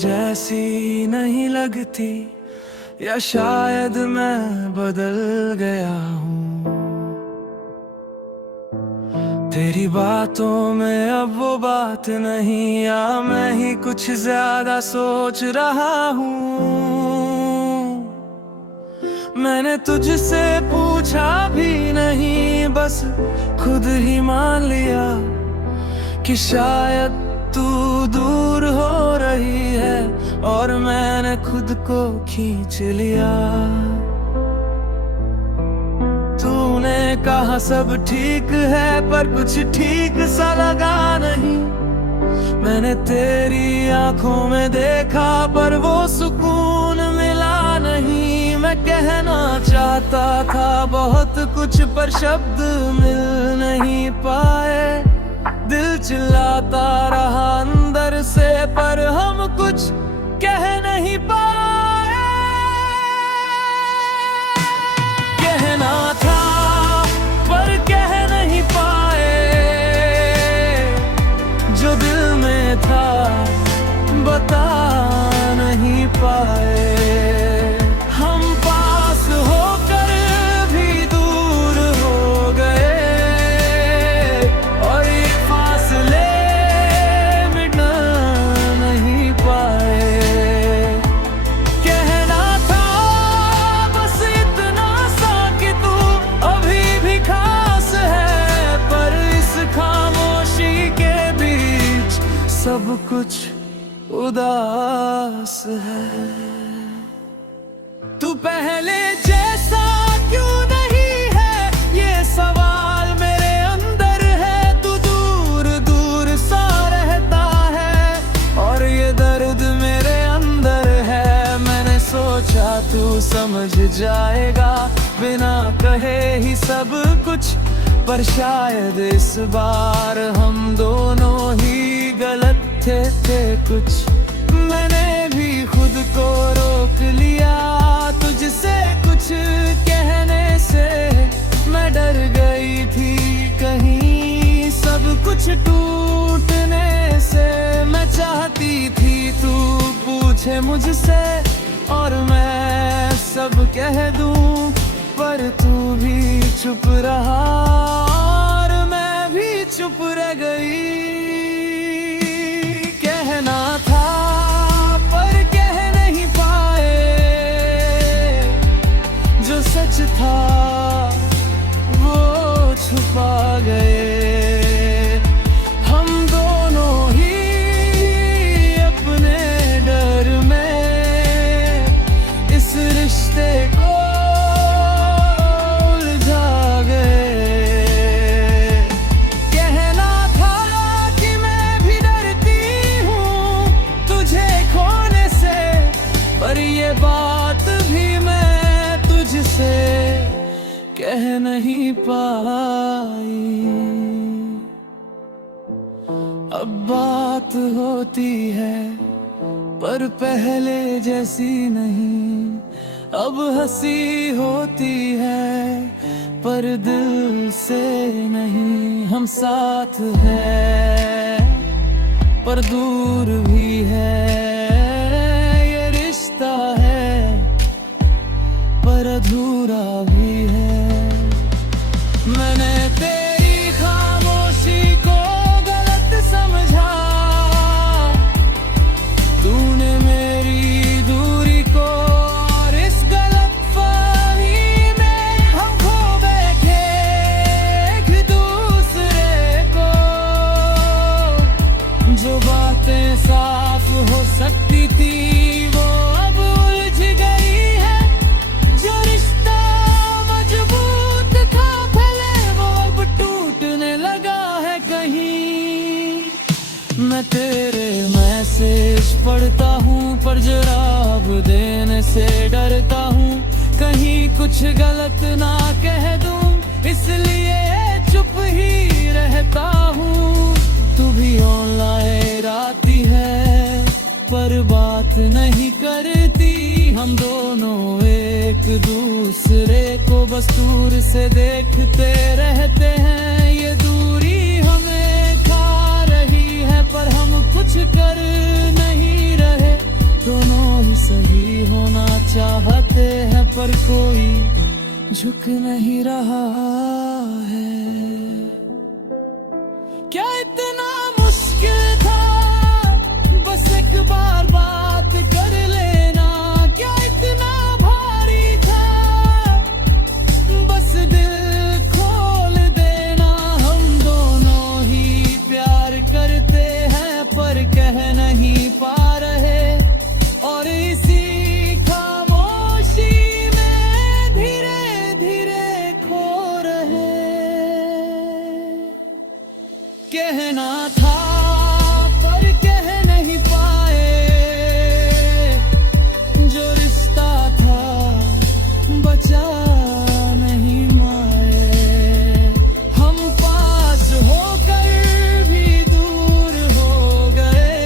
जैसी नहीं लगती, या शायद मैं बदल गया हूँ। तेरी बातों में अब वो बात नहीं, या मैं ही कुछ ज्यादा सोच रहा हूँ। मैंने तुझसे पूछा भी नहीं, बस खुद ही मान लिया कि शायद तू दूर हो रही है, और मैंने खुद को खींच लिया। तूने कहा सब ठीक है, पर कुछ ठीक सा लगा नहीं। मैंने तेरी आंखों में देखा, पर वो सुकून मिला नहीं। मैं कहना चाहता था बहुत कुछ, पर शब्द मिल नहीं पाए। दिल चिल्लाता रहा अंदर से, पर हम कुछ कह नहीं पाए। कहना था पर कह नहीं पाए, जो दिल में था बता नहीं पाए। हम पास होकर भी दूर हो गए, और ये फासले मिटा नहीं पाए। कहना था बस इतना सा कि तू अभी भी खास है, पर इस खामोशी के बीच सब कुछ उदास है। तू पहले जैसा क्यों नहीं है, ये सवाल मेरे अंदर है। तू दूर दूर सा रहता है, और ये दर्द मेरे अंदर है। मैंने सोचा तू समझ जाएगा, बिना कहे ही सब कुछ, पर शायद इस बार हम दोनों ही गलत थे कुछ। मैंने भी खुद को रोक लिया तुझसे कुछ कहने से। मैं डर गई थी कहीं सब कुछ टूटने से। मैं चाहती थी तू पूछे मुझसे, और मैं सब कह दूं, पर तू भी चुप रहा, और मैं भी चुप रह गई। कहना था पर कह नहीं पाए, जो सच था वो छुपा गए। हम दोनों ही अपने डर में इस रिश्ते को उलझा गए। कहना था कि मैं भी डरती हूँ तुझे खोने से, पर ये बात भी मैं तुझसे कह नहीं पाई। अब बात होती है पर पहले जैसी नहीं। अब हंसी होती है पर दिल से नहीं। हम साथ हैं पर दूर भी है, ये रिश्ता है पर अधूरा भी है। मैंने तेरी खामोशी को गलत समझा, तूने मेरी दूरी को, और इस गलतफहमी में हम खो बैठे एक दूसरे को। जो बातें साफ हो सकती थी वो अब उलझ गई है। जो रिश्ता मजबूत था पहले वो अब टूटने लगा है कहीं। मैं तेरे मैसेज पढ़ता हूँ पर जवाब देने से डरता हूँ, कहीं कुछ गलत ना कह दूँ, इसलिए चुप ही रहता हूँ। तू भी ऑनलाइन आती है पर बात नहीं करती। हम दोनों एक दूसरे को बस दूर से देखते रहते हैं। ये दूरी हमें खा रही है पर हम कुछ कर नहीं रहे। सही होना चाहते हैं पर कोई झुक नहीं रहा है। क्या इतना मुश्किल था बस एक बार बात कर लेना, क्या इतना भारी था बस दिल खोल देना। हम दोनों ही प्यार करते हैं पर कह नहीं पा रहे, और इसी खामोशी में धीरे धीरे खो रहे। कहना था पर कह नहीं पाए, जो रिश्ता था बचा नहीं माए। हम पास होकर भी दूर हो गए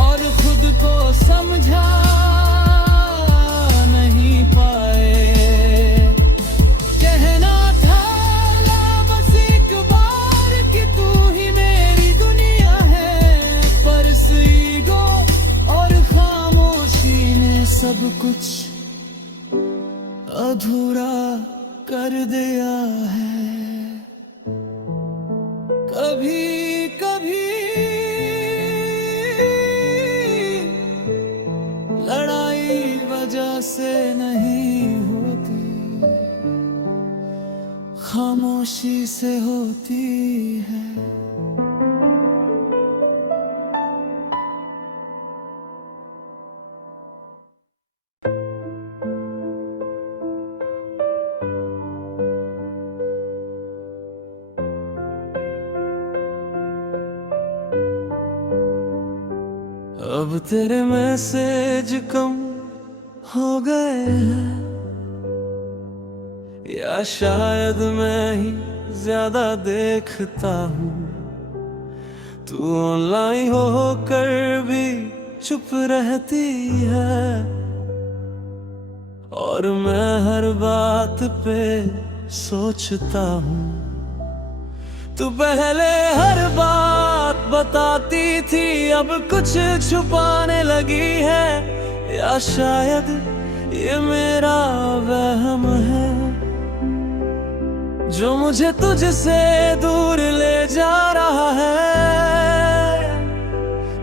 और खुद को समझा नहीं पाए। कहना था बस एक बार कि तू ही मेरी दुनिया है, पर इस ईगो और खामोशी ने सब कुछ अधूरा कर दिया है। कभी कभी लड़ाई वजह से नहीं होती, खामोशी से होती है। अब तेरे मैसेज कम हो गए हैं, या शायद मैं ही ज्यादा देखता हूँ। तू ऑनलाइन होकर भी चुप रहती है, और मैं हर बात पे सोचता हूँ। तू पहले हर बात बताती थी, अब कुछ छुपाने लगी है, या शायद ये मेरा वहम है जो मुझे तुझसे दूर ले जा रहा है।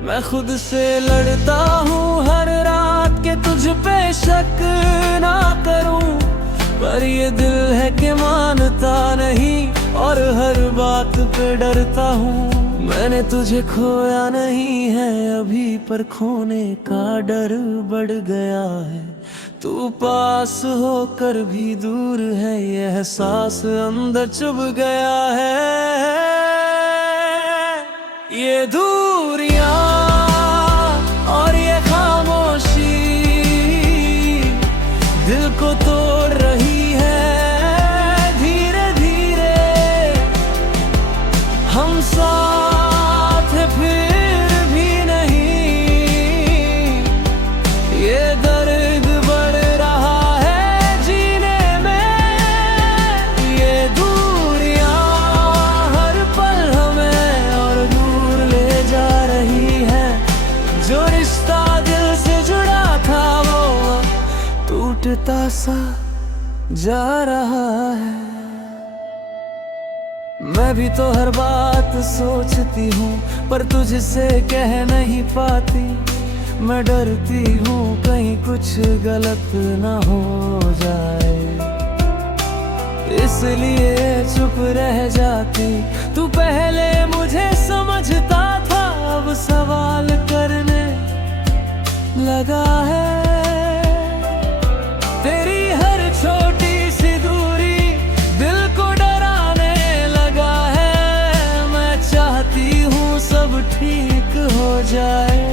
मैं खुद से लड़ता हूँ हर रात के तुझ पे शक ना करूँ, पर ये दिल है कि मानता नहीं और हर बात पे डरता हूँ। मैंने तुझे खोया नहीं है अभी, पर खोने का डर बढ़ गया है। तू पास होकर भी दूर है, ये एहसास अंदर चुभ गया है। ये दूरियां और ये खामोशी दिल को तोड़ रही है। धीरे धीरे हम साथ हैं फिर भी नहीं, ये दर्द बढ़ रहा है जीने में। ये दूरियां हर पल हमें और दूर ले जा रही है। जो रिश्ता दिल से जुड़ा था वो टूटता सा जा रहा है। मैं भी तो हर बात सोचती हूँ पर तुझसे कह नहीं पाती। मैं डरती हूँ कहीं कुछ गलत ना हो जाए, इसलिए चुप रह जाती। तू पहले मुझे समझता था, अब सवाल करने लगा है। तेरी हर छोटी सी दूरी दिल को डराने लगा है। मैं चाहती हूँ सब ठीक हो जाए,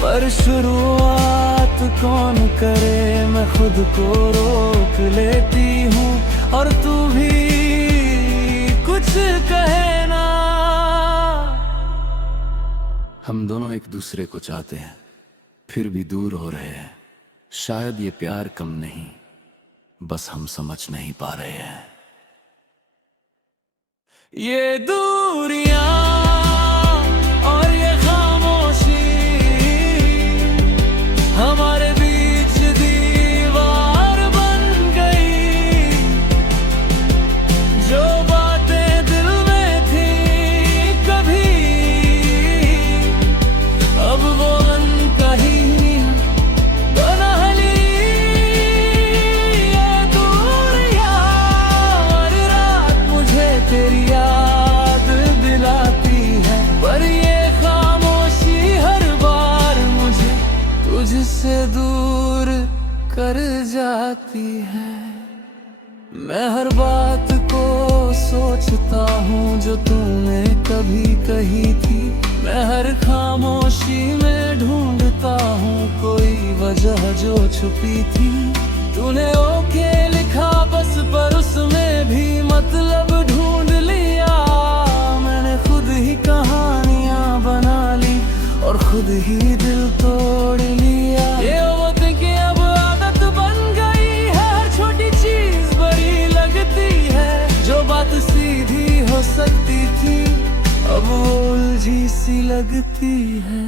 पर शुरुआत कौन करे। मैं खुद को रोक लेती हूँ और तू भी कुछ कहे ना। हम दोनों एक दूसरे को चाहते हैं फिर भी दूर हो रहे हैं। शायद ये प्यार कम नहीं, बस हम समझ नहीं पा रहे हैं। ये दूरियां और ये खामोशी मुझसे दूर कर जाती है। मैं हर बात को सोचता हूँ जो तूने कभी कही थी। मैं हर खामोशी में ढूंढता हूँ कोई वजह जो छुपी थी। तूने ओके लिखा बस पर उसमें भी मतलब ढूंढ लिया। मैंने खुद ही कहानियां बना ली और खुद ही दिल तोड़ लिया। ये ओवरथिंकिंग अब आदत बन गई है, हर छोटी चीज बड़ी लगती है। जो बात सीधी हो सकती थी अब वो उलझी सी लगती है।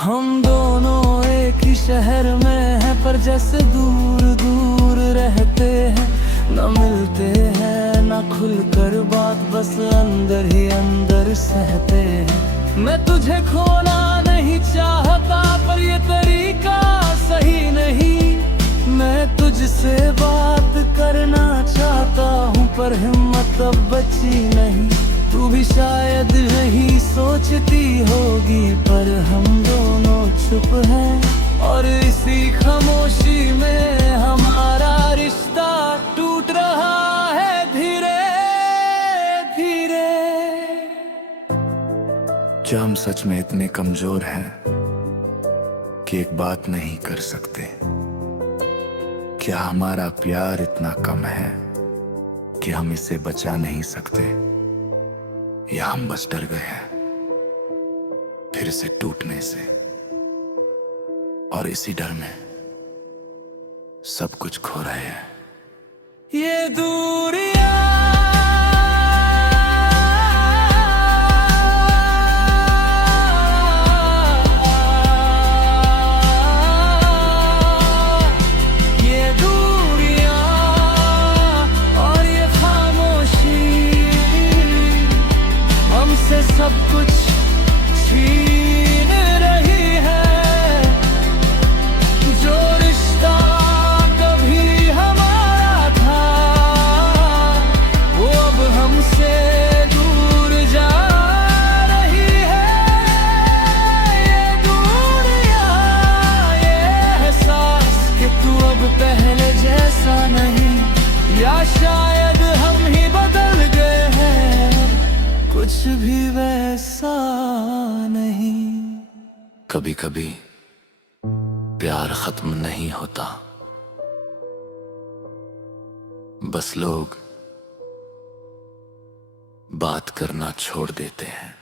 हम दोनों एक ही शहर में हैं पर जैसे दूर दूर रहते हैं। न मिलते हैं न खुलकर बात, बस अंदर ही अंदर सहते हैं। मैं तुझे खोना नहीं चाहता पर ये तरीका सही नहीं। मैं तुझसे बात करना चाहता हूँ पर हिम्मत अब बची नहीं। तू भी शायद यही सोचती होगी पर हम दोनों चुप हैं और इसी खामोशी में हमारा रिश्ता टूट रहा है धीरे धीरे। क्या हम सच में इतने कमजोर हैं कि एक बात नहीं कर सकते? क्या हमारा प्यार इतना कम है कि हम इसे बचा नहीं सकते? या हम बस डर गए हैं फिर से टूटने से, और इसी डर में सब कुछ खो रहे हैं। ये दूरियां और ये खामोशी हमसे सब कुछ छीन रही है। जो रिश्ता कभी हमारा था वो अब हमसे दूर जा रही है। ये दूरियां, ये एहसास कि तू अब पहले जैसा नहीं, या शायद हम ही बदल गए हैं, कुछ भी वैसा नहीं। कभी कभी प्यार खत्म नहीं होता, बस लोग बात करना छोड़ देते हैं।